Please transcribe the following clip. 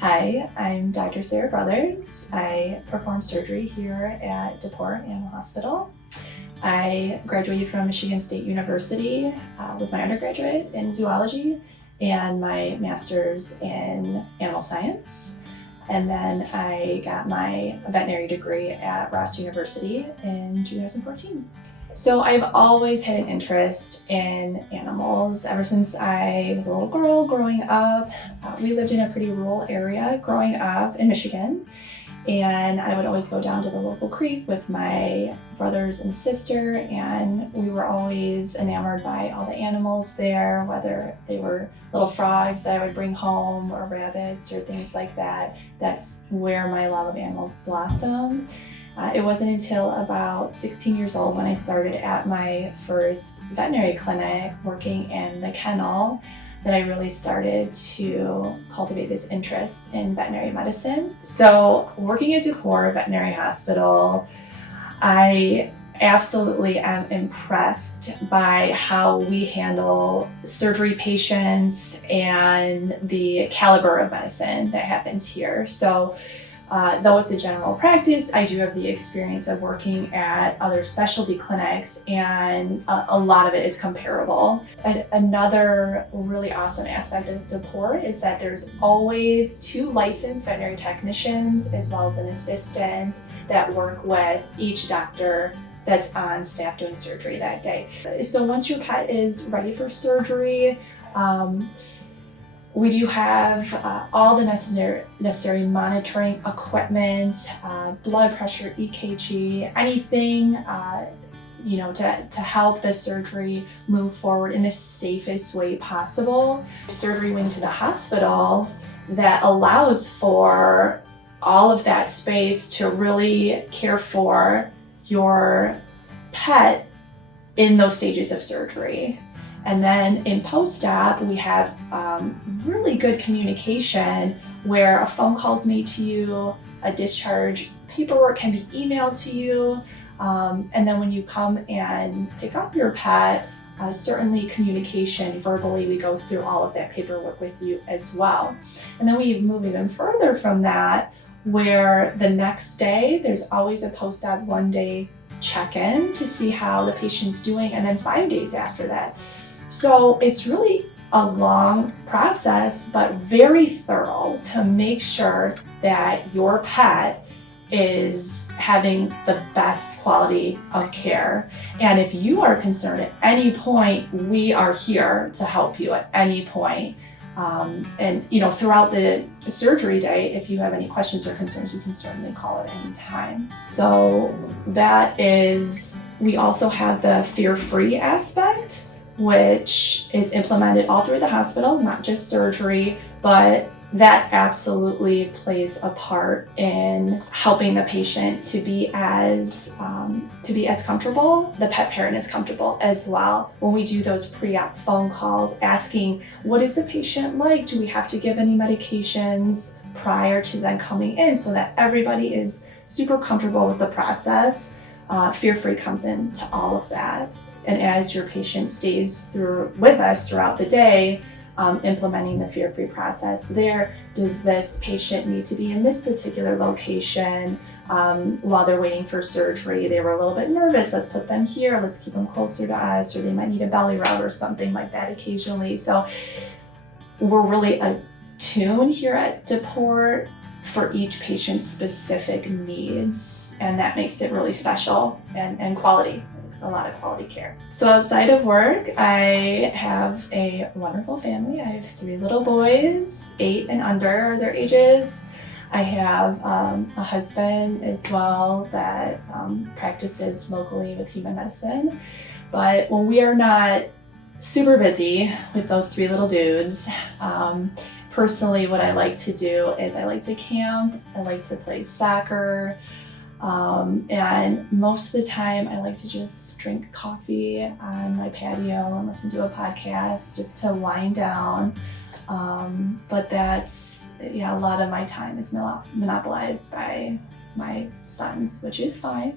Hi, I'm Dr. Sara Brothers. I perform surgery here at DePorre Veterinary Hospital. I graduated from Michigan State University with my undergraduate in zoology and my master's in animal science. And then I got my veterinary degree at Ross University in 2014. So I've always had an interest in animals ever since I was a little girl growing up. We lived in a pretty rural area growing up in Michigan, and I would always go down to the local creek with my brothers and sister, and we were always enamored by all the animals there, whether they were little frogs that I would bring home or rabbits or things like that. That's where my love of animals blossomed. It wasn't until about 16 years old when I started at my first veterinary clinic working in the kennel that I really started to cultivate this interest in veterinary medicine. So working at DePorre Veterinary Hospital, I absolutely am impressed by how we handle surgery patients and the caliber of medicine that happens here. So though it's a general practice, I do have the experience of working at other specialty clinics, and a lot of it is comparable. Another really awesome aspect of DePorre is that there's always 2 licensed veterinary technicians as well as an assistant that work with each doctor that's on staff doing surgery that day. So once your pet is ready for surgery, we do have all the necessary monitoring equipment, blood pressure, EKG, anything to help the surgery move forward in the safest way possible. Surgery wing to the hospital that allows for all of that space to really care for your pet in those stages of surgery. And then in post-op, we have really good communication where a phone call is made to you, a discharge paperwork can be emailed to you, and then when you come and pick up your pet, certainly communication verbally, we go through all of that paperwork with you as well. And then we move even further from that, where the next day, there's always a post-op 1-day check-in to see how the patient's doing, and then 5 days after that. So it's really a long process, but very thorough to make sure that your pet is having the best quality of care. And if you are concerned at any point, we are here to help you at any point. And throughout the surgery day, if you have any questions or concerns, you can certainly call at any time. So we also have the fear-free aspect, which is implemented all through the hospital, not just surgery, but that absolutely plays a part in helping the patient to be as comfortable, the pet parent is comfortable as well. When we do those pre-op phone calls, asking, what is the patient like? Do we have to give any medications prior to them coming in, so that everybody is super comfortable with the process? Fear-free comes into all of that. And as your patient stays with us throughout the day, implementing the fear-free process there, does this patient need to be in this particular location while they're waiting for surgery? They were a little bit nervous, let's put them here, let's keep them closer to us, or they might need a belly rub or something like that occasionally. So we're really attuned here at DePorre for each patient's specific needs, and that makes it really special and quality, a lot of quality care. So outside of work, I have a wonderful family. I have 3 little boys, 8 and under are their ages. I have a husband as well that practices locally with human medicine. But when we are not super busy with those 3 little dudes, personally, what I like to do is I like to camp, I like to play soccer, and most of the time I like to just drink coffee on my patio and listen to a podcast just to wind down. But that's, a lot of my time is monopolized by my sons, which is fine.